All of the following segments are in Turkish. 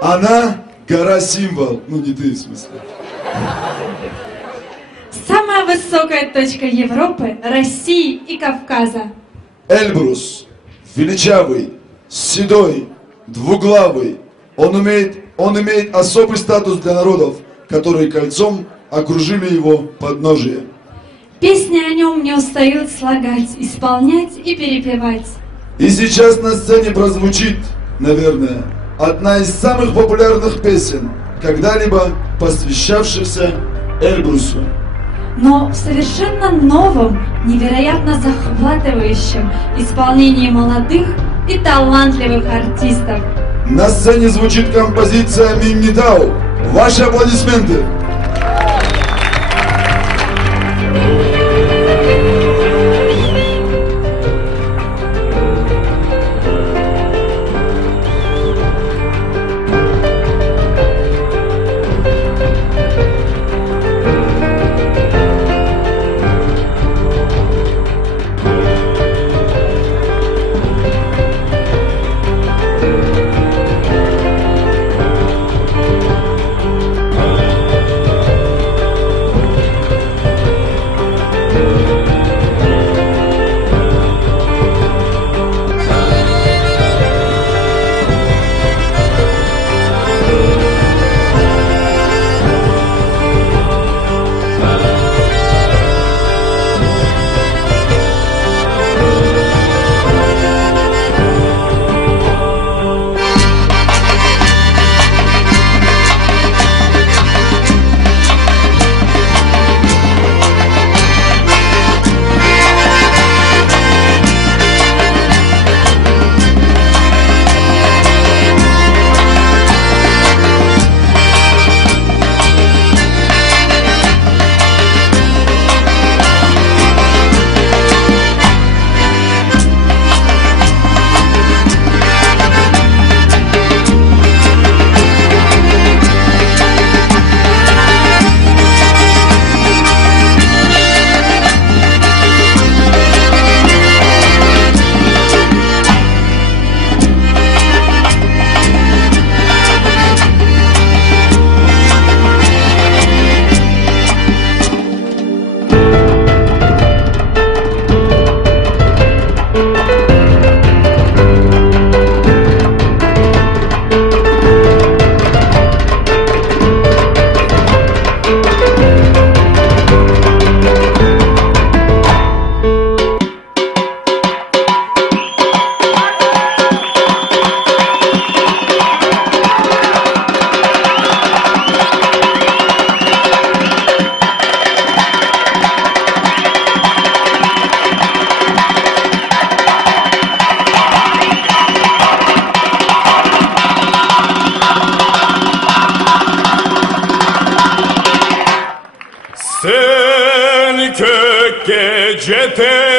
Она гора-символ. Ну, не ты, в смысле. Самая высокая точка Европы, России и Кавказа. Эльбрус. Величавый, седой, двуглавый. Он имеет особый статус для народов, которые кольцом окружили его подножие. Песни о нем не устают слагать, исполнять и перепевать. И сейчас на сцене прозвучит, наверное, одна из самых популярных песен, когда-либо посвящавшихся Эльбрусу. Но в совершенно новом, невероятно захватывающем исполнении молодых и талантливых артистов. На сцене звучит композиция «Мингитау». Ваши аплодисменты!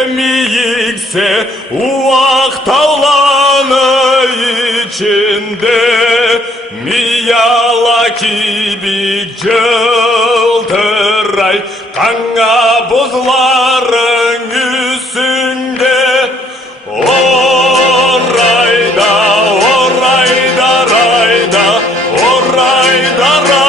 Cetemiyikse uvak tavlanı içinde miyala kibik cıldıray kanga buzların üstünde orayda orayda rayda orayda rayda